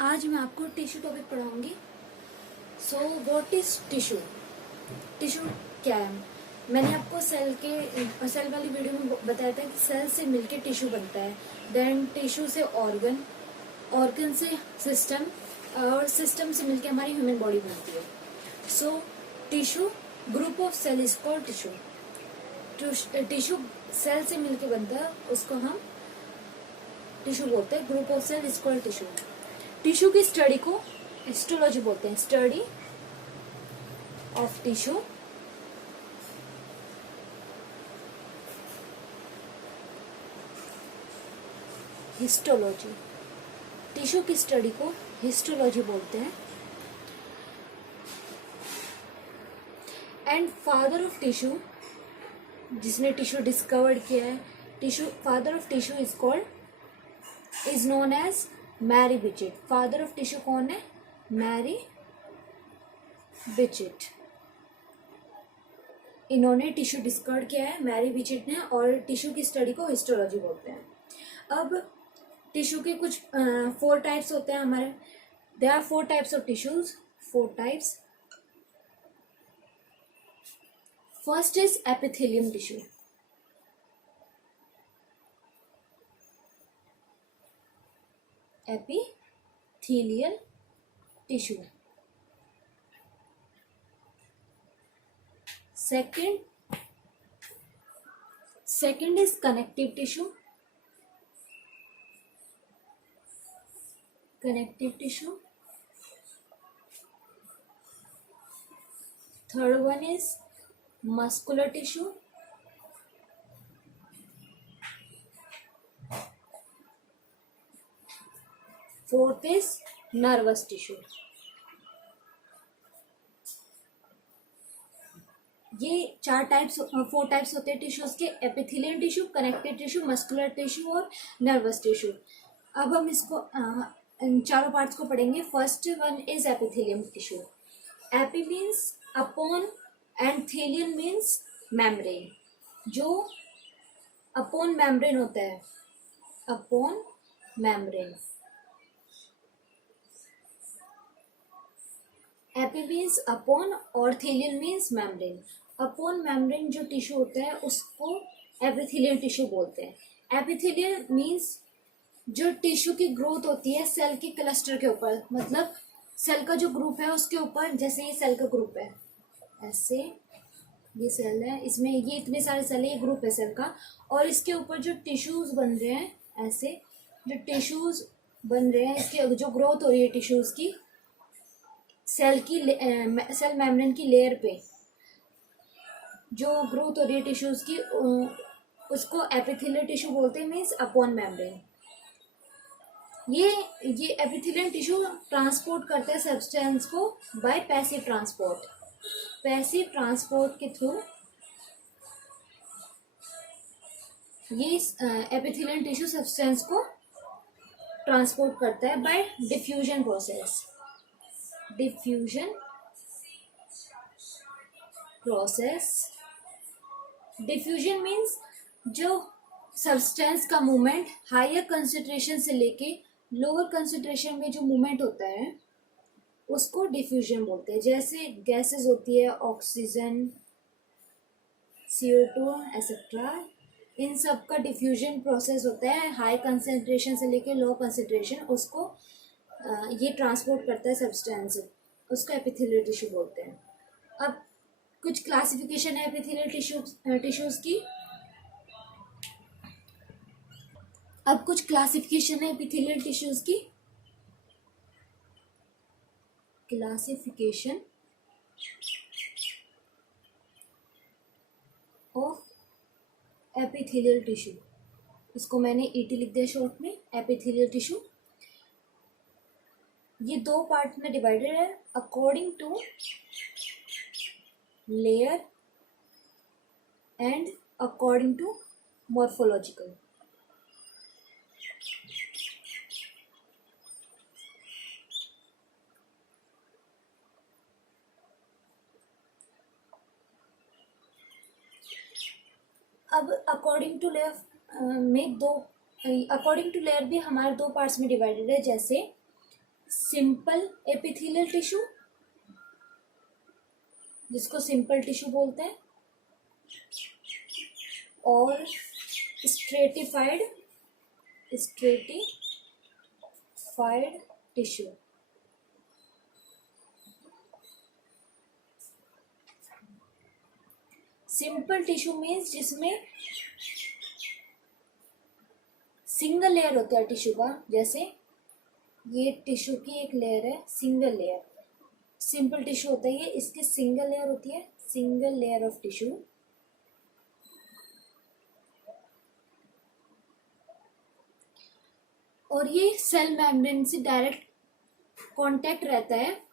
आज मैं आपको टिश्यू टॉपिक पढ़ाऊंगी। So what is tissue? Tissue क्या है? मैंने आपको सेल वाली वीडियो में बताया था कि सेल से मिलके टिश्यू बनता है, देन टिश्यू से ऑर्गन, ऑर्गन से सिस्टम, और सिस्टम से मिलके हमारी ह्यूमन बॉडी बनती है। So tissue, group of cell is called tissue. Tissue cell से मिलके बनता है, उसको हम टिश्यू बोलते हैं। Group of cell is called tissue. Tissue की स्टडी को हिस्टोलॉजी बोलते हैं। Study of tissue histology. Tissue की स्टडी को हिस्टोलॉजी बोलते हैं। एंड फादर ऑफ टिश्यू, जिसने टिश्यू डिस्कवर्ड किया है, tissue father of tissue is known as Marie Bichat. Father of tissue कौन है? Marie Bichat. इन्होंने टिश्यू डिस्कवर्ड किया है, मैरी बिचेट ने, और टिश्यू की स्टडी को हिस्टोलॉजी बोलते हैं। अब टिश्यू के कुछ 4 टाइप्स होते हैं हमारे। There are 4 types of tissues, 4 types. First is epithelium tissue. Epithelial tissue. Second is connective tissue. Connective tissue. Third one is muscular tissue. Fourth is nervous tissue. ये 4 टाइप्स 4 टाइप्स होते हैं tissues के। Epithelial tissue, connective tissue, muscular tissue और nervous tissue. अब हम इसको इन चारों पार्ट्स को पढ़ेंगे। First one is epithelium tissue. Epi means upon and thelium means membrane. जो अपॉन मेम्ब्रेन होता है, upon membrane. AP means upon और थेलियन मीन्स मेम्ब्रेन। अपॉन मेम्ब्रेन जो टिश्यू होता है उसको एपिथेलियल टिश्यू बोलते हैं। एपिथेलियल मीन्स जो टिश्यू की ग्रोथ होती है सेल के क्लस्टर के ऊपर, मतलब सेल का जो ग्रुप है उसके ऊपर। जैसे ये सेल का ग्रुप है, ऐसे ये सेल है, इसमें ये इतने सारे सेल है, ये ग्रुप है सेल का, और इसके ऊपर जो टिश्यूज बन रहे हैं, ऐसे जो टिश्यूज बन रहे हैं, इसकी जो ग्रोथ हो रही है टिश्यूज की, सेल मेम्ब्रेन की लेयर पे जो ग्रोथ हो रही है टिश्यूज की, उसको एपिथेलियल टिश्यू बोलते हैं, मीन्स अपॉन मेम्ब्रेन। ये एपिथेलियल टिश्यू ट्रांसपोर्ट करता है सब्सटेंस को bye passive transport. Passive transport के थ्रू ये एपिथेलियल टिश्यू सब्सटेंस को ट्रांसपोर्ट करता है bye diffusion process. Diffusion process. Diffusion means जो सब्सटेंस का मूवमेंट हायर कंसंट्रेशन से लेके लोअर कंसंट्रेशन में जो मूवमेंट होता है उसको डिफ्यूजन बोलते हैं। जैसे गैसेस होती है, ऑक्सीजन, CO2 एक्सेट्रा, इन सब का डिफ्यूजन प्रोसेस होता है। हाई कंसंट्रेशन से लेके लो कंसंट्रेशन, उसको ये ट्रांसपोर्ट करता है सब्सटेंस, उसको एपिथेलियल टिश्यू बोलते हैं। अब कुछ क्लासिफिकेशन है एपिथेलियल टिश्यूज की। अब कुछ क्लासिफिकेशन है एपिथेलियल टिश्यूज की। क्लासिफिकेशन ऑफ एपिथेलियल टिश्यू, इसको मैंने ET लिख दिया शॉर्ट में, एपिथेलियल टिश्यू। ये 2 पार्ट में डिवाइडेड है, according to layer and according to morphological. अब अकॉर्डिंग टू लेयर में अकॉर्डिंग टू लेयर भी हमारे 2 पार्ट्स में डिवाइडेड है। जैसे सिंपल एपिथेलियल टिश्यू, जिसको सिंपल टिश्यू बोलते हैं, और stratified tissue. Simple tissue means जिसमें सिंगल लेयर होता है टिश्यू का, जैसे ये टिश्यू की एक लेयर है, सिंगल लेयर। सिंपल टिश्यू होता है ये, इसकी सिंगल लेयर होती है, सिंगल लेयर ऑफ टिश्यू। और ये सेल मेम्ब्रेन से डायरेक्ट कांटेक्ट रहता है।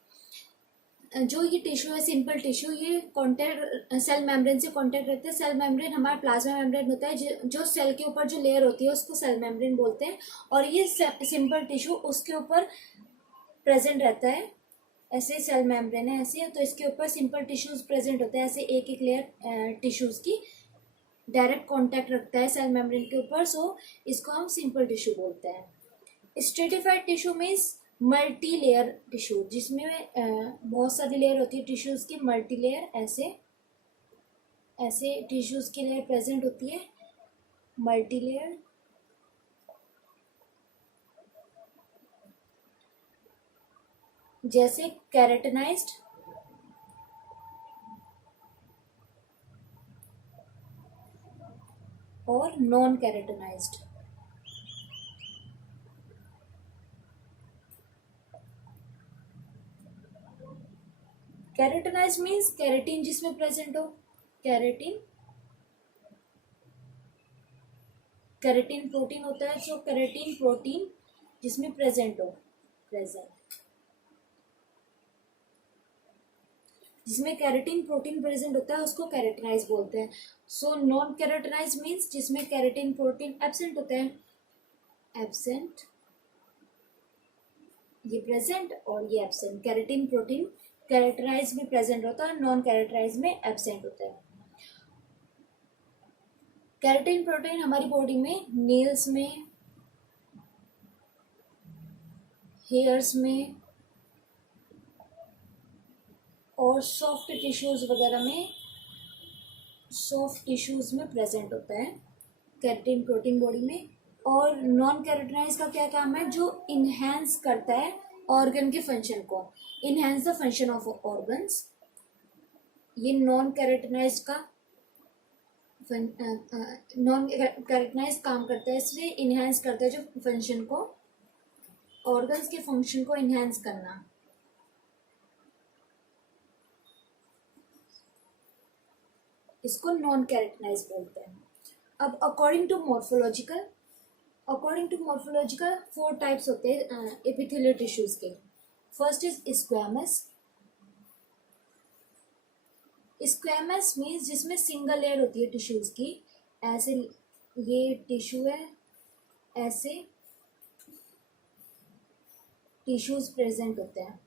जो ये टिश्यू है सिंपल टिश्यू, ये कांटेक्ट सेल मेम्ब्रेन से कांटेक्ट रहता है। सेल मेम्ब्रेन हमारा प्लाज्मा मेम्ब्रेन होता है, जो सेल के ऊपर जो लेयर होती है उसको सेल मेम्ब्रेन बोलते हैं। और ये सिंपल टिश्यू उसके ऊपर प्रेजेंट रहता है। ऐसे सेल मेम्ब्रेन है ऐसे, तो इसके ऊपर सिंपल टिश्यूज प्रेजेंट होते हैं, ऐसे एक एक लेयर टिश्यूज की डायरेक्ट कांटेक्ट रखता है सेल मेम्ब्रेन के ऊपर, सो इसको हम सिंपल टिश्यू बोलते हैं। Stratified tissue means multi layer tissue, जिसमें बहुत सारी लेयर होती है टिश्यूज की, मल्टी लेयर, ऐसे ऐसे टिश्यूज की लेयर प्रेजेंट होती है, मल्टी लेयर। जैसे केराटिनाइज्ड और non keratinised. Keratinised means keratin जिसमें प्रेजेंट हो, केराटिन प्रोटीन होता है, जो केराटिन प्रोटीन जिसमें प्रेजेंट हो, जिसमें केराटिन प्रोटीन प्रेजेंट होता है उसको केराटिनाइज बोलते हैं। सो नॉन केराटिनाइज मीन्स जिसमें केराटिन प्रोटीन एब्सेंट होता है, एब्सेंट, ये प्रेजेंट और ये एब्सेंट। केराटिन प्रोटीन कैरेक्टराइज में प्रेजेंट होता है, नॉन कैरेक्टराइज में एब्सेंट होता है। केराटिन प्रोटीन हमारी बॉडी में नेल्स में, हेयर्स में और सॉफ्ट टिश्यूज वगैरह में, सॉफ्ट टिश्यूज में प्रेजेंट होता है केराटिन प्रोटीन बॉडी में। और नॉन कैरेटिनाइज का क्या काम है, जो इनहेंस करता है ऑर्गन के फंक्शन को, enhance the function of organs. ये नॉन कैरेटिनाइज का नॉन कैरेटिनाइज काम करता है, इसलिए इनहेंस करता है जो फंक्शन को, ऑर्गन्स के फंक्शन को इनहेंस करना। इसको नॉन कैरेटिनाइज बोलते हैं। अब अकॉर्डिंग टू मॉर्फोलॉजिकल 4 टाइप्स होते हैं एपिथेलियल टिश्यूज के। फर्स्ट इज स्क्वैमस मीन्स जिसमें सिंगल लेयर होती है टिश्यूज की, ऐसे ये टिश्यू है, ऐसे टिश्यूज प्रेजेंट होते हैं।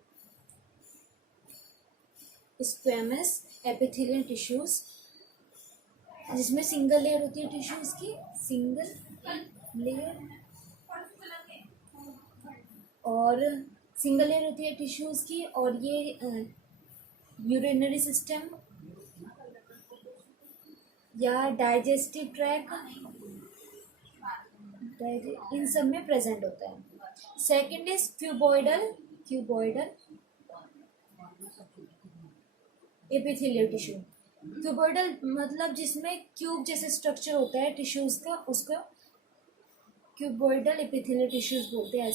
स्क्वैमस एपिथेलियल टिश्यूज जिसमें सिंगल लेयर होती है टिश्यूज की, सिंगल लेयर, और सिंगल लेयर होती है टिश्यूज की। और ये यूरिनरी सिस्टम या डाइजेस्टिव ट्रैक, इन सब में प्रेजेंट होता है। Second is cuboidal epithelial tissue. Cuboidal मतलब जिसमें क्यूब जैसे स्ट्रक्चर होता है टिश्यूज का, उसको क्यूबॉइडल एपिथेलियल टिश्यूज बोलते हैं।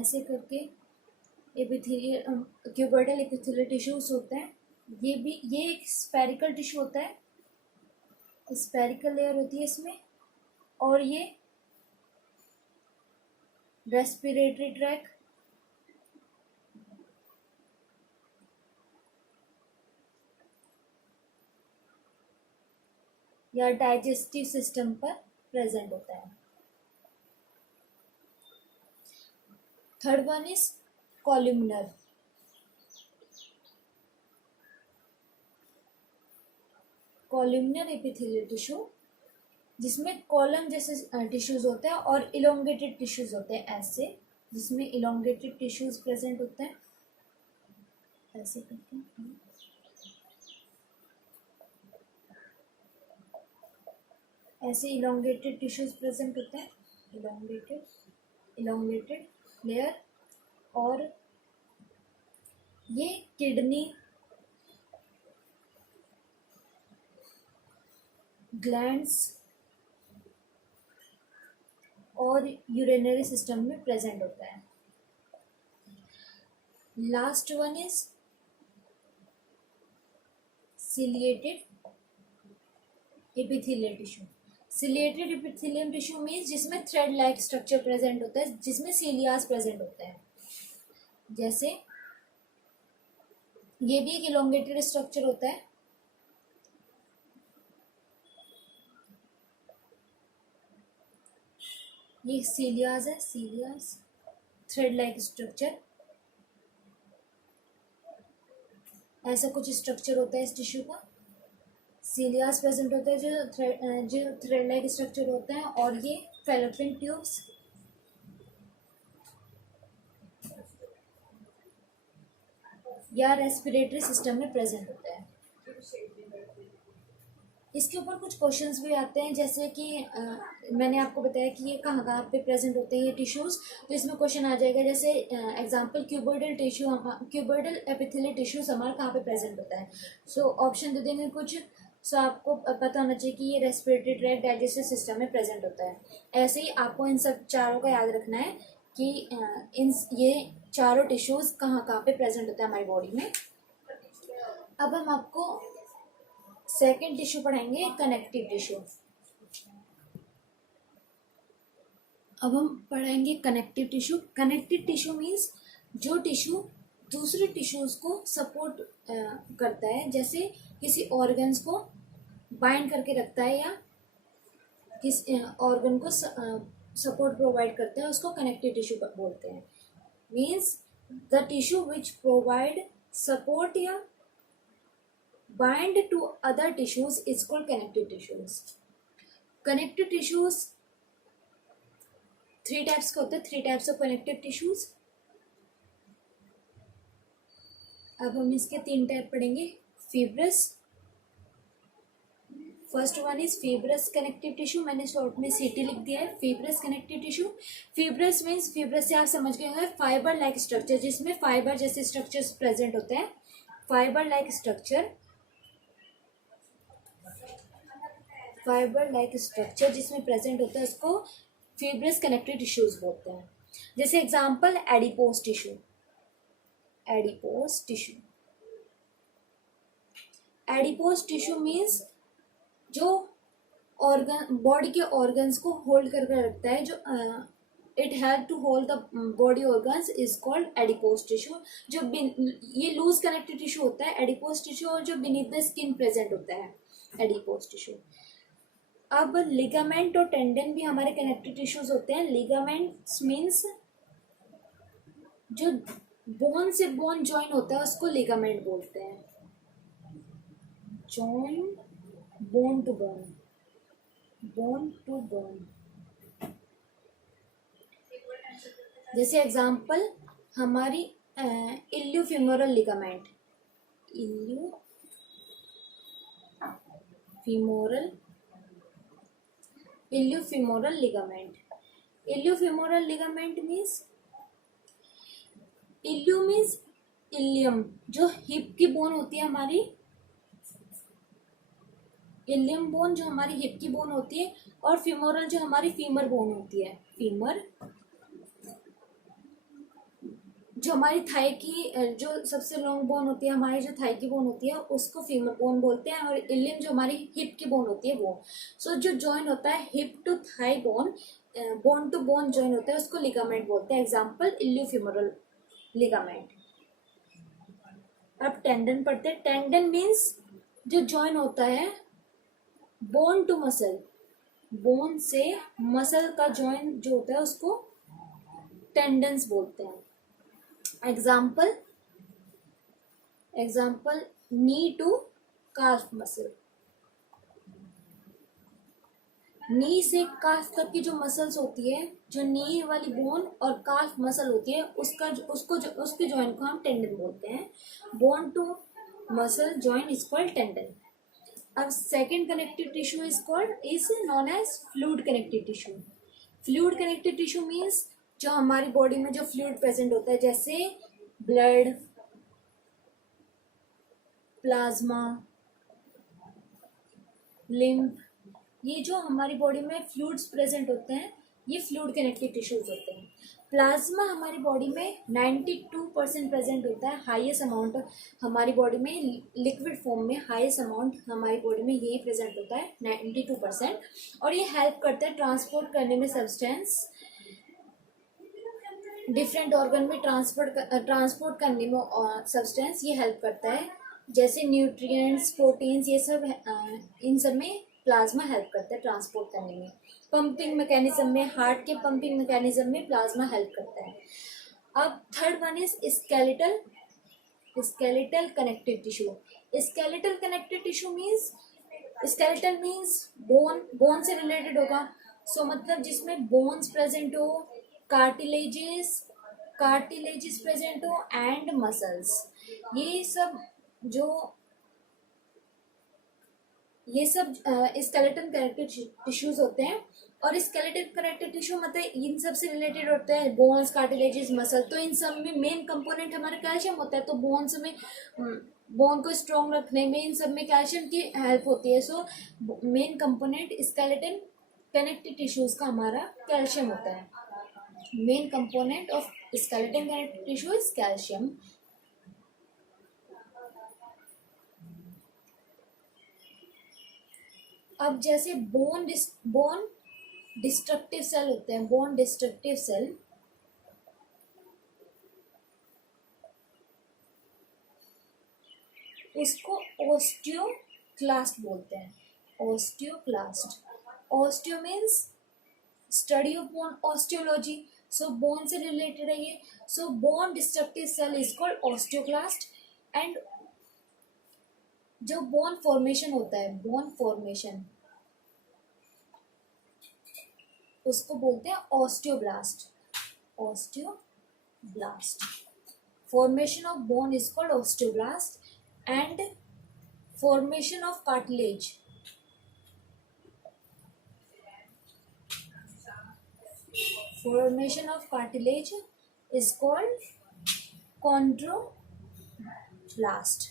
ऐसे करके एपिथेलियल क्यूबॉइडल एपिथेलियल टिश्यूज होते हैं। ये एक स्फेरिकल टिश्यू होता है, स्फेरिकल लेयर होती है इसमें। और ये रेस्पिरेटरी ट्रैक या डाइजेस्टिव सिस्टम पर प्रेजेंट होता है। Third one is columnar epithelial tissue. जिसमें कॉलम जैसे टिश्यूज होते हैं और इलोंगेटेड टिश्यूज होते हैं ऐसे, जिसमें इलोंगेटेड टिश्यूज प्रेजेंट होते हैं ऐसे करके, ऐसे इलोंगेटेड टिश्यूज प्रेजेंट होते हैं, इलोंगेटेड लेयर। और ये किडनी, ग्लैंड्स और यूरिनरी सिस्टम में प्रेजेंट होता है। Last one is ciliated epithelial tissue. Ciliated epithelium tissue means जिसमें थ्रेड लाइक स्ट्रक्चर प्रेजेंट होता है, जिसमें सीलियास प्रेजेंट होता है। जैसे ये भी एक इलोंगेटेड स्ट्रक्चर होता है, ये सीलियास है, सीलियास थ्रेड लाइक स्ट्रक्चर, ऐसा कुछ स्ट्रक्चर होता है इस टिश्यू का। सीलियास प्रेजेंट होता है जो थ्रेड लाइक स्ट्रक्चर होता है, और ये फैलोपियन ट्यूब्स या रेस्पिरेटरी सिस्टम में प्रेजेंट होता है। इसके ऊपर कुछ क्वेश्चंस भी आते हैं, जैसे कि मैंने आपको बताया कि ये कहाँ कहाँ पे प्रेजेंट होते हैं ये टिश्यूज, तो इसमें क्वेश्चन आ जाएगा जैसे example cuboidal tissue, cuboidal epithelial tissues हमारा कहाँ पे प्रेजेंट होता है। सो ऑप्शन दे देंगे कुछ। सो आपको पता होना चाहिए कि ये रेस्पिरेटरी ट्रैक्ट, डाइजेस्टिव सिस्टम में प्रेजेंट होता है। ऐसे ही आपको इन सब चारों का याद रखना है कि ये चारों टिश्यूज कहाँ कहाँ पे प्रेजेंट होता है हमारी बॉडी में। अब हम आपको सेकेंड टिश्यू पढ़ाएंगे, कनेक्टिव टिश्यू। अब हम पढ़ाएंगे connective tissue. Connective tissue means जो टिश्यू दूसरे टिश्यूज को सपोर्ट करता है, जैसे किसी ऑर्गन्स को बाइंड करके रखता है या किसी ऑर्गन को सपोर्ट प्रोवाइड करता है, उसको कनेक्टिव टिश्यू बोलते हैं। Means the tissue which provide support या bind to other tissues is called connective tissues. Connective tissues three types के होते हैं, three types of connective tissues. अब हम इसके तीन टाइप पढ़ेंगे। Fibrous, first one is fibrous connective tissue, मैंने शॉर्ट में सीटी लिख दिया है, fibrous connective tissue. Fibrous means, fibrous से आप समझ गए होंगे फाइबर लाइक स्ट्रक्चर, जिसमें फाइबर जैसे स्ट्रक्चर्स प्रेजेंट होते हैं। Fibre like structure, fibre like structure जिसमें प्रेजेंट होता है उसको फिब्रस कनेक्टिव टिश्यूज बोलते हैं। जैसे example adipose tissue, adipose tissue. Adipose tissue means जो ऑर्गन, बॉडी के ऑर्गन्स को होल्ड करके रखता है, जो it help to hold the body organs is called adipose tissue. जो ये लूज कनेक्टिव टिश्यू होता है एडिपोज टिश्यू, और जो बीनीथ द स्किन प्रेजेंट होता है एडिपोज टिश्यू। अब लिगामेंट और टेंडन भी हमारे कनेक्टिव टिश्यूज होते हैं। लिगामेंट्स मीन्स जो बोन से बोन जॉइन होता है उसको लिगामेंट बोलते हैं। Join bone to bone, bone to bone. जैसे एग्जांपल हमारी iliofemoral ligament, iliofemoral ligament. Iliofemoral ligament means, ilio means ilium, जो हिप की बोन होती है हमारी, इलियम बोन जो हमारी हिप की बोन होती है, और फिमोरल जो हमारी फीमर बोन होती है, फीमर जो हमारी थाई की, जो सबसे लॉन्ग बोन होती है हमारी, जो थाई की बोन होती है उसको फीमर बोन बोलते हैं, और इलियम जो हमारी हिप की बोन होती है वो। सो जो जॉइन होता है hip to thigh bone, bone to bone join होता है उसको लिगामेंट बोलते हैं। Example iliofemoral ligament. अब टेंडन पढ़ते हैं। टेंडन मीन्स जो जॉइन होता है बोन टू मसल, बोन से मसल का जॉइन जो होता है उसको टेंडन्स बोलते हैं। Example knee to calf muscle. Knee से काफ तक की जो मसल्स होती है, जो नी वाली बोन और काफ मसल होती है, उसके जॉइंट को हम टेंडन बोलते हैं। Bone to muscle joint is called tendon. अब second connective tissue is known as fluid connective tissue. Fluid connective tissue means जो हमारी बॉडी में जो फ्लूइड प्रेजेंट होता है, जैसे ब्लड, प्लाज्मा, लिम्फ, ये जो हमारी बॉडी में फ्लूइड्स प्रेजेंट होते हैं, ये फ्लूइड कनेक्टिव टिश्यूज होते हैं। प्लाज्मा हमारी बॉडी में 92% प्रेजेंट होता है, हाईएस्ट अमाउंट हमारी बॉडी में लिक्विड फॉर्म में हाईएस्ट अमाउंट हमारी बॉडी में यही प्रेजेंट होता है 92%। और ये हेल्प करता है ट्रांसपोर्ट करने में सब्सटेंस, डिफरेंट ऑर्गन में ट्रांसपोर्ट करने में सब्सटेंस ये हेल्प करता है, जैसे न्यूट्रिएंट्स, प्रोटीन्स, ये सब इन सब में प्लाज्मा हेल्प करता है ट्रांसपोर्ट करने में। पंपिंग मैकेनिज्म में, हार्ट के पंपिंग मैकेनिज्म में प्लाज्मा हेल्प करता है। अब third one is skeletal connective tissue. Skeletal connective tissue means, skeletal means bone से रिलेटेड होगा। सो मतलब जिसमें बोन्स प्रेजेंट हो, कार्टिलेजेस प्रेजेंट हो एंड मसल्स, ये सब स्केलेटन कनेक्टिव टिश्यूज होते हैं। और स्केलेटन कनेक्टिव टिश्यू मतलब इन सब से रिलेटेड होते हैं, बोन्स, कार्टिलेजेस, मसल। तो इन सब में मेन कंपोनेंट हमारा कैल्शियम होता है, तो बोन्स में बोन को स्ट्रॉन्ग रखने में इन सब में कैल्शियम की हेल्प होती है। So main component skeleton connective tissues का हमारा कैल्शियम होता है। Main component of skeleton connective tissue is calcium. अब जैसे बोन डिस्ट्रक्टिव सेल होते हैं, बोन डिस्ट्रक्टिव सेल, उसको ओस्टियोक्लास्ट बोलते हैं। Osteoclast, osteo means study of bone, osteology, so bone से रिलेटेड है ये। So bone destructive cell is called osteoclast. And जो बोन फॉर्मेशन होता है, बोन फॉर्मेशन, उसको बोलते हैं osteoblast. Osteoblast, formation of bone is called osteoblast. And formation of cartilage, formation of cartilage is called chondroblast।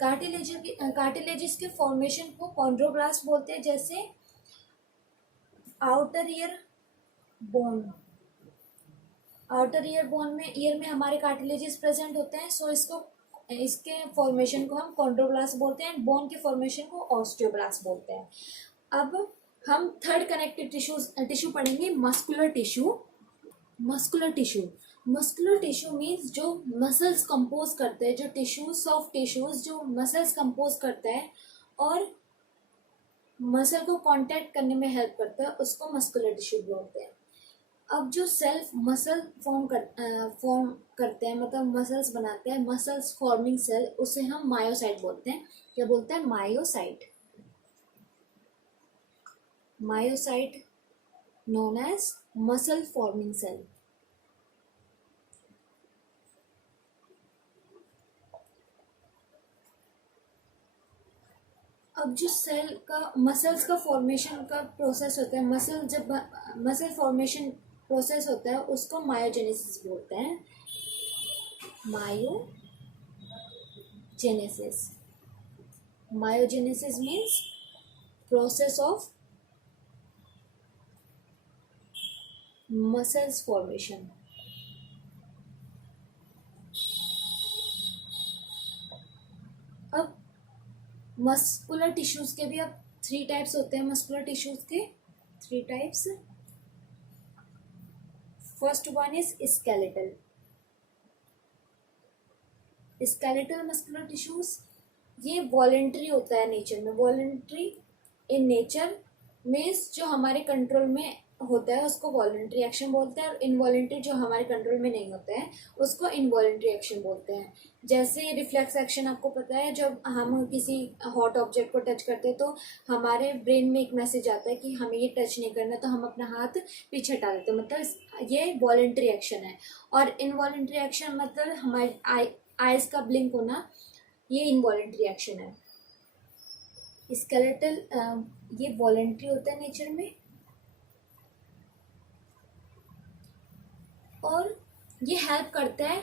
Cartilages के formation को chondroblast बोलते हैं। जैसे आउटर ईयर बोन में हमारे कार्टिलेजेस प्रेजेंट होते हैं। सो इसके फॉर्मेशन को हम कॉन्ड्रोब्लास्ट बोलते हैं, बोन के फॉर्मेशन को ऑस्टियोब्लास्ट बोलते हैं। अब हम थर्ड कनेक्टिव टिश्यू पढ़ेंगे, मस्कुलर टिश्यू मीन्स जो मसल्स कंपोज करते हैं, जो टिश्यूज, सॉफ्ट टिश्यूज जो मसल्स कंपोज करता है और मसल को कांटेक्ट करने में हेल्प करता है, उसको मस्कुलर टिश्यू बोलते हैं। अब जो सेल्फ मसल फॉर्म करते हैं, मतलब मसल्स बनाते हैं, मसल्स फॉर्मिंग सेल, उसे हम मायोसाइट बोलते हैं। क्या बोलते हैं? Myocyte known as muscle forming cell। अब जो सेल का मसल्स का फॉर्मेशन का प्रोसेस होता है, मसल फॉर्मेशन प्रोसेस होता है, उसको मायोजेनेसिस बोलते हैं। Myogenesis means process of muscles formation. अब मस्कुलर टिश्यूज के भी अब 3 टाइप्स होते हैं। मस्कुलर टिश्यूज के 3 types. First one is skeletal muscular tissues. ये वॉलेंट्री होता है नेचर में। वॉलेंट्री इन नेचर मीन्स जो हमारे कंट्रोल में होता है उसको वॉलंटरी एक्शन बोलते हैं, और इनवॉलंटरी जो हमारे कंट्रोल में नहीं होता है उसको इनवॉलंटरी एक्शन बोलते हैं। जैसे रिफ्लेक्स एक्शन आपको पता है, जब हम किसी हॉट ऑब्जेक्ट को टच करते हैं तो हमारे ब्रेन में एक मैसेज आता है कि हमें ये टच नहीं करना, तो हम अपना हाथ पीछे हटा देते हैं, मतलब ये वॉलंटरी एक्शन है। और इनवॉलंटरी एक्शन मतलब हमारे आईज का ब्लिंक होना, ये इनवॉलंटरी एक्शन है। स्केलेटल ये वॉलंटरी होता है नेचर में, और ये हेल्प करता है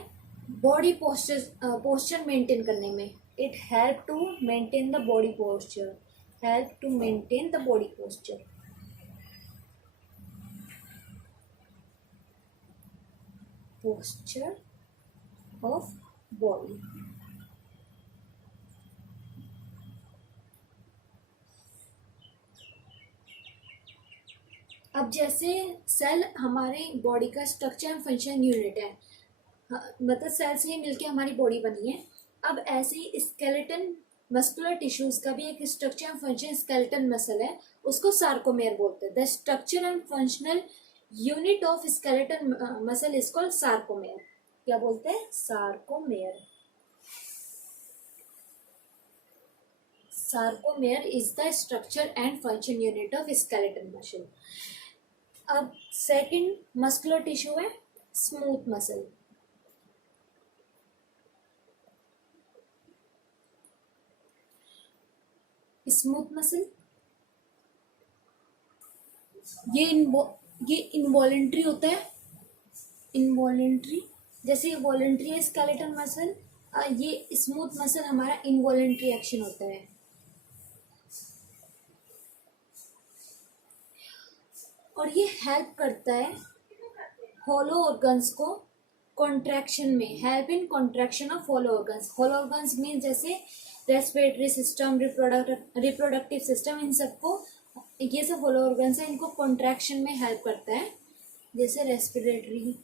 बॉडी पोस्चर मेंटेन करने में। It help to maintain the body posture, help to maintain the body posture. Posture of body. अब जैसे सेल हमारे बॉडी का स्ट्रक्चर एंड फंक्शन यूनिट है, मतलब सेल से ही मिलके हमारी बॉडी बनी है। अब ऐसे ही स्केलेटन मस्कुलर टिश्यूज का भी एक structure and function skeleton muscle है, उसको सार्कोमेयर बोलते हैं। The structure and functional unit of skeleton muscle is called sarcomere. क्या बोलते हैं? Sarcomere. Sarcomere is the structure and function unit of skeleton muscle. अब सेकंड मस्कुलर टिश्यू है smooth muscle. Smooth muscle ये इनवॉलेंट्री होता है। इनवॉलेंट्री, जैसे ये वॉलेंट्री है स्केलेटल मसल, ये स्मूथ मसल हमारा इनवॉलेंट्री एक्शन होता है। और ये हेल्प करता है हॉलो ऑर्गन्स को कॉन्ट्रैक्शन में, help in contraction of hollow organs. Hollow organs mean जैसे रेस्पिरेटरी सिस्टम, रिप्रोडक्टिव सिस्टम, इन सबको, ये सब हॉलो ऑर्गन्स है, इनको कॉन्ट्रैक्शन में हेल्प करता है। जैसे रेस्पिरेटरी,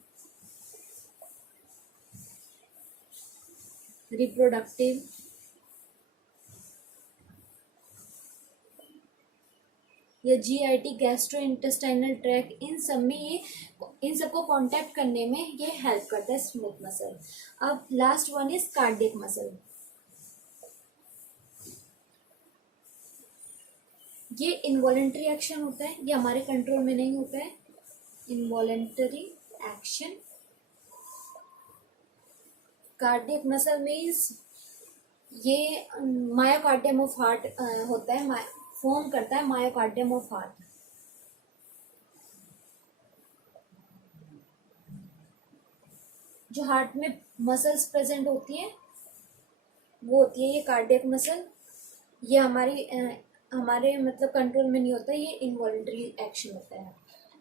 रिप्रोडक्टिव, या जीआईटी, गैस्ट्रो इंटेस्टाइनल ट्रैक्ट, इन सब में ये, इन सबको कांटेक्ट करने में ये हेल्प करता है स्मूथ मसल। अब last one is cardiac muscle. ये इनवॉलेंटरी एक्शन होता है, ये हमारे कंट्रोल में नहीं होता है। Involuntary action. Cardiac muscle means ये मायोकार्डियम ऑफ हार्ट होता है, फॉर्म करता है मायोकार्डियम ऑफ हार्ट। जो हार्ट में मसल्स प्रेजेंट होती हैं वो होती है ये कार्डियक मसल। ये हमारे मतलब कंट्रोल में नहीं होता, ये इनवॉलेंटरी एक्शन होता है।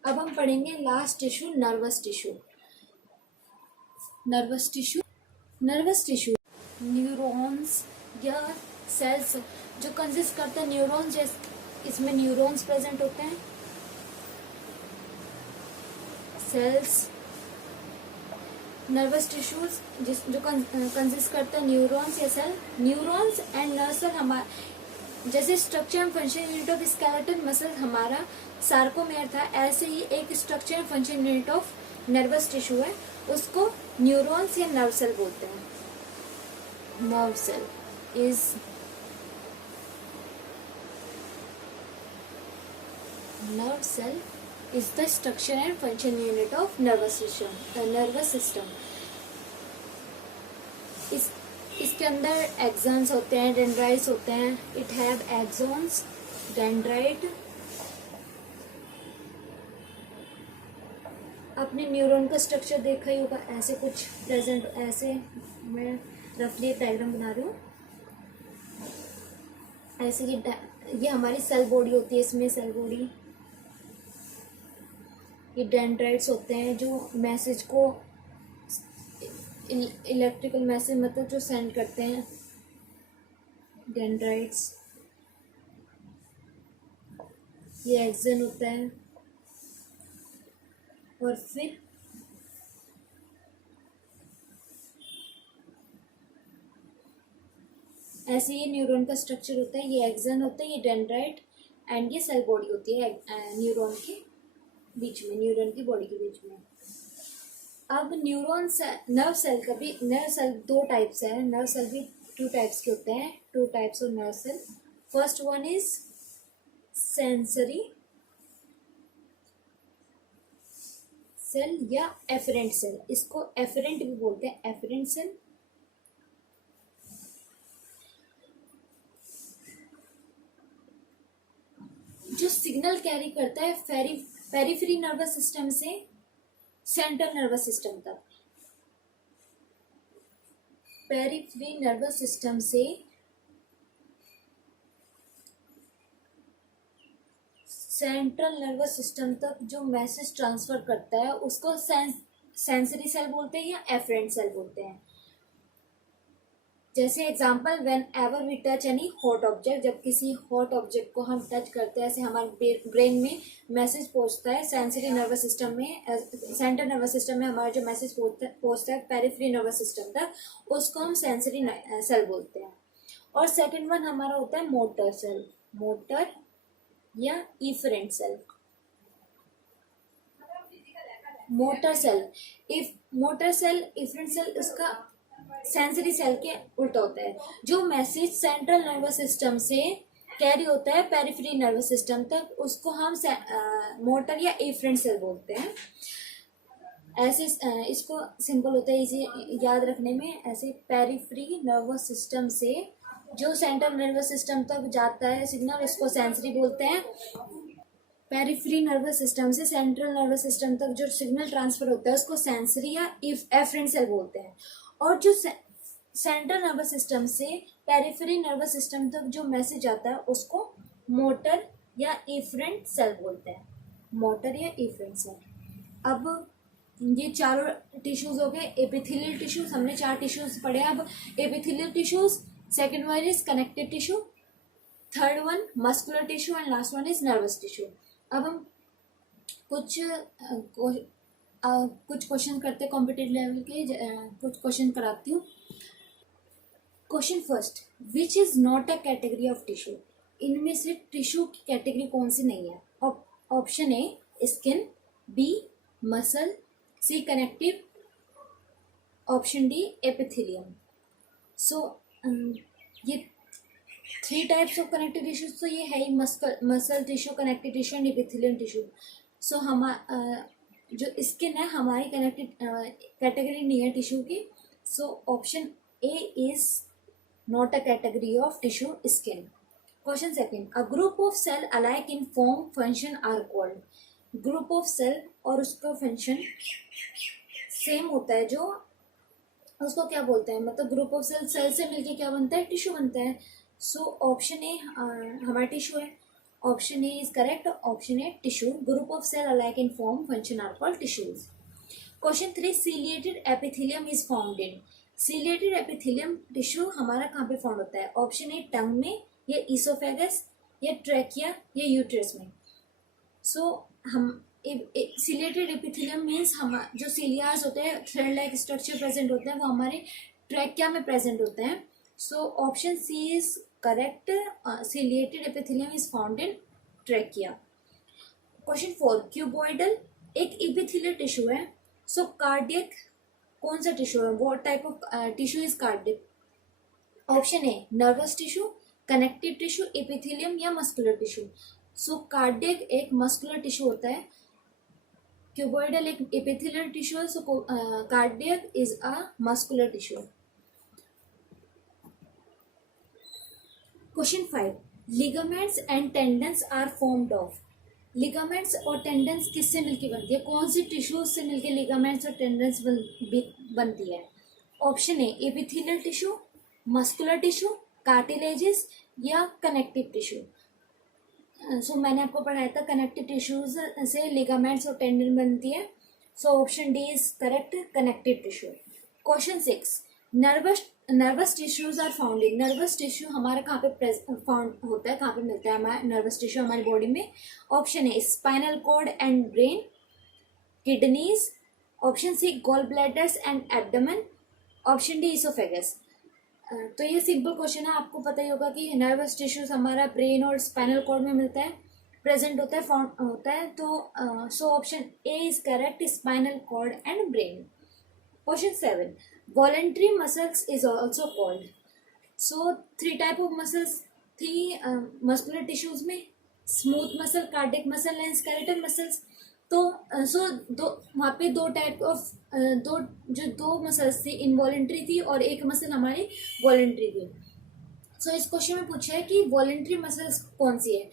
अब हम पढ़ेंगे last tissue, nervous tissue. Nervous tissue, nervous tissue neurons या सेल्स जो कंसिस्ट करते हैं न्यूरॉन्स, जैसे इसमें न्यूरॉन्स प्रेजेंट होते हैं। सेल्स, नर्वस टिश्यूज जो कंसिस्ट करते हैं न्यूरॉन्स या cell. Neurons and nerve cell हमारा जैसे structure and function unit of skeleton muscle हमारा सार्कोमेयर था, ऐसे ही एक structure and function unit of nervous tissue है, उसको न्यूरॉन्स या नर्व सेल बोलते हैं। Nerve cell is nerve cell is the structure and function unit of nervous system। इसके अंदर एक्सॉन्स होते हैं, डेंड्राइट्स होते हैं। It have axons, dendrite. आपने न्यूरॉन का स्ट्रक्चर देखा ही होगा, ऐसे कुछ प्रेजेंट, ऐसे मैं रफली डायग्राम बना रही हूँ। ऐसे ये हमारी सेल बॉडी होती है, इसमें सेल बॉडी, ये डेंड्राइट्स होते हैं जो मैसेज को, इलेक्ट्रिकल मैसेज मतलब जो सेंड करते हैं, डेंड्राइट्स। ये एक्सन होता है, और फिर ऐसे ये न्यूरॉन का स्ट्रक्चर होता है, ये एक्सन होता है, ये डेंड्राइट, एंड ये सेल बॉडी होती है न्यूरॉन की। बीच में, न्यूरॉन की बॉडी के बीच में। अब न्यूरॉन नर्व सेल का भी, नर्व सेल दो टाइप्स है, नर्व सेल भी टू टाइप्स के होते हैं, two types of nerve cell. First one is sensory cell या एफरेंट सेल, इसको एफरेंट भी बोलते हैं, एफरेंट सेल। जो सिग्नल कैरी करता है पेरिफेरी नर्वस सिस्टम से सेंट्रल नर्वस सिस्टम तक, पेरिफेरी नर्वस सिस्टम से सेंट्रल नर्वस सिस्टम तक जो मैसेज ट्रांसफर करता है उसको सेंसरी सेल बोलते हैं या एफरेंट सेल बोलते हैं। जैसे example, whenever we touch any hot object, जब किसी हॉट ऑब्जेक्ट को हम टच करते हैं, ऐसे हमारे ब्रेन में मैसेज पहुंचता है, सेंसरी नर्वस सिस्टम में, सेंट्रल नर्वस सिस्टम में हमारा जो मैसेज पहुंचता है पेरिफेरी नर्वस सिस्टम तक, उसको हम सेंसरी सेल बोलते हैं। और सेकंड वन हमारा होता है मोटर सेल, मोटर या efferent cell. Motor cell, efferent cell उसका सेंसरी सेल के उल्टा होता है। जो मैसेज सेंट्रल नर्वस सिस्टम से कैरी होता है पेरिफेरी नर्वस सिस्टम तक, उसको हम मोटर या इफरेंट सेल बोलते हैं। ऐसे इसको सिंपल होता है इजी याद रखने में, ऐसे पेरिफेरी नर्वस सिस्टम से जो सेंट्रल नर्वस सिस्टम तक जाता है सिग्नल, उसको सेंसरी बोलते हैं। पेरिफेरी नर्वस सिस्टम से सेंट्रल नर्वस सिस्टम तक जो सिग्नल ट्रांसफर होता है उसको सेंसरी या एफरेंट सेल बोलते हैं। और जो सेंट्रल नर्वस सिस्टम से पेरिफेरी नर्वस सिस्टम तक जो मैसेज आता है उसको मोटर या इफरेंट सेल बोलते हैं, मोटर या इफरेंट सेल। अब ये चारों टिश्यूज हो गए, एपिथेलियल टिश्यूज, हमने 4 टिश्यूज पढ़े। अब epithelial tissues, second one is connective tissue, third one muscular tissue and last one is nervous tissue. अब हम कुछ क्वेश्चन करते हैं कॉम्पिटिटिव लेवल के, कुछ क्वेश्चन कराती हूँ। Question first, which is not a category of tissue, इनमें से टिश्यू की कैटेगरी कौन सी नहीं है? Option A skin, B muscle, C connective, option D epithelium. So ये 3 टाइप्स ऑफ कनेक्टिव टिश्यूज तो ये है ही, muscle tissue, connective tissue and epithelium tissue. So हम जो स्किन है हमारी कनेक्टिव कैटेगरी नहीं है टिश्यू की। So option A is not a category of tissue, skin. Question second, a group of cell alike in form function are called, group of cell और उसका function same होता है जो, उसको क्या बोलते हैं? मतलब ग्रुप ऑफ सेल से मिलके क्या बनता है? टिश्यू बनता है। सो ऑप्शन ए हमारा टिश्यू है, option A is correct, option A tissue. Group of cell alike in form function are called tissues. Question 3, ciliated epithelium is found in, ciliated epithelium tissue हमारा कहाँ पे फाउंड होता है? Option ए टंग में, या oesophagus, या ट्रैकिया, या यूट्रस में। सो हम सीलिएटेड एपिथेलियम मीन्स हम जो सीलियाज होते हैं, थ्रेड लाइक स्ट्रक्चर प्रेजेंट होते हैं, वो हमारे ट्रैकिया में प्रेजेंट होते हैं। So option C is correct, ciliated epithelium is found in trachea. Question 4, cuboidal एक एपिथेलियल टिश्यू है। सो कार्डियक कौन सा टिश्यू है? What type of tissue is cardiac? Option A nervous tissue, connective tissue, epithelium, या muscular tissue. So cardiac एक muscular tissue होता है, cuboidal एक एपिथेलियल टिश्यू है। So cardiac is a muscular tissue. Question 5, ligaments and tendons are formed of, ligaments और tendons किससे मिलकर बनती है? कौन सी टिश्यूज से मिलकर लिगामेंट्स और टेंडन्स बनती है? Option A epithelial tissue, muscular tissue, cartilages, या कनेक्टिव टिश्यू। सो मैंने आपको पढ़ाया था कनेक्टिव टिश्यूज से लिगामेंट्स और टेंडन बनती है। So option D is correct, connective tissue. Question 6, nervous tissues are found in, nervous tissue हमारा कहाँ पे फाउंड होता है, कहाँ पे मिलता है हमारा नर्वस टिश्यू हमारी बॉडी में? Option A spinal cord and brain, kidneys, option C gall bladders and abdomen, option D oesophagus. तो ये सिंपल क्वेश्चन है, आपको पता ही होगा कि नर्वस टिश्यूज हमारा ब्रेन और स्पाइनल कॉर्ड में मिलता है। प्रेजेंट होता है, फॉर्म होता है। तो so option A is correct, spinal cord and brain. Question 7, voluntary muscles is also called. So 3 type of muscles थी मस्कुलर टिश्यूज में, smooth muscle, cardiac muscle and skeletal muscles. तो दो वहाँ पे 2 टाइप ऑफ दो मसल्स थी, involuntary थी और एक मसल हमारी वॉलेंट्री थी। सो इस क्वेश्चन में पूछा है कि वॉलेंट्री मसल्स कौन सी है।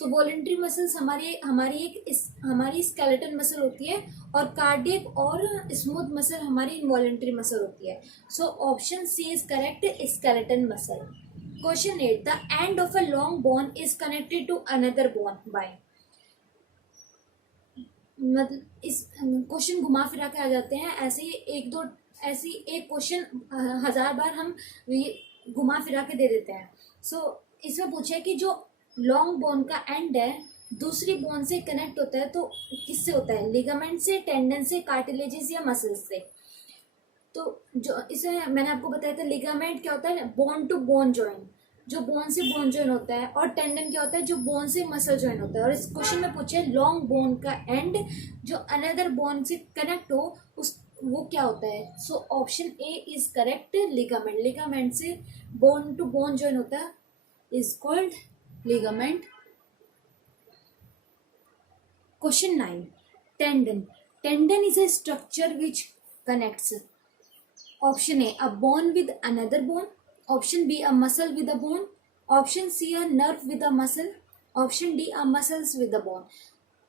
तो वॉलेंट्री मसल्स हमारी स्केलेटल मसल होती है और कार्डियक और स्मूथ मसल हमारी इनवॉलेंट्री मसल होती है। So option C is correct, skeletal muscle. Question 8, the end of a long bone is connected to another bone by. मतलब इस क्वेश्चन घुमा फिरा के आ जाते हैं, ऐसे एक क्वेश्चन 1000 बार हम ये घुमा फिरा के दे देते हैं। सो इसमें पूछा है कि जो लॉन्ग बोन का एंड है दूसरी बोन से कनेक्ट होता है, तो किससे होता है, लिगामेंट से, टेंडन से, कार्टिलेजेस या मसल्स से। तो जो इसे मैंने आपको बताया था, लिगामेंट क्या होता है, बोन टू बोन जॉइंट, जो बोन से बोन जॉइन होता है, और टेंडन क्या होता है, जो बोन से मसल जॉइन होता है। और इस क्वेश्चन में पूछे लॉन्ग बोन का एंड जो अनदर बोन से कनेक्ट हो उस वो क्या होता है। So option A is correct, ligament. Ligament से बोन टू बोन जॉइन होता है, is called ligament. Question 9, tendon. Tendon is a structure which connects option A a bone with another bone, option B a muscle with a bone, option C a nerve with a muscle, option D a muscles with a bone.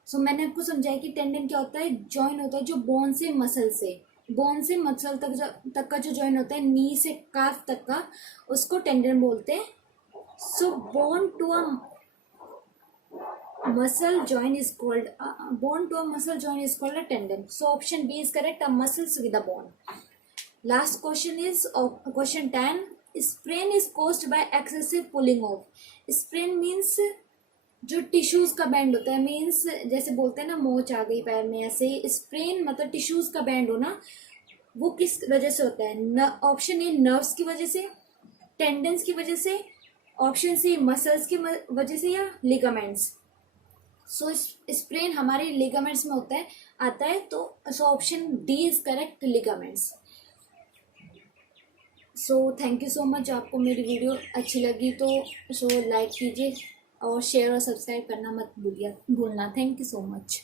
सो मैंने आपको समझाया कि tendon क्या होता है, join होता है जो बोन से मसल तक का जो जॉइन होता है, नी से काफ तक का, उसको टेंडन बोलते हैं। So bone to a muscle joint is called a tendon. So option B is correct, a muscles with a bone. Last question is question 10, sprain is caused by excessive pulling off. Sprain means जो tissues का band होता है, means जैसे बोलते हैं ना मोच आ गई पैर में, ऐसे स्प्रेन मतलब टिश्यूज का बैंड होना, वो किस वजह से होता है। ऑप्शन ए नर्व्स की वजह से, टेंडन्स की वजह से, ऑप्शन सी मसल्स की वजह से, या लिगामेंट्स। सो स्प्रेन हमारे लिगामेंट्स में आता है। तो option D is correct, ligaments. So thank you so much. आपको मेरी वीडियो अच्छी लगी तो लाइक कीजिए और शेयर और सब्सक्राइब करना मत भूलना। Thank you so much.